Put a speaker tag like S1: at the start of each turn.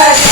S1: Yes!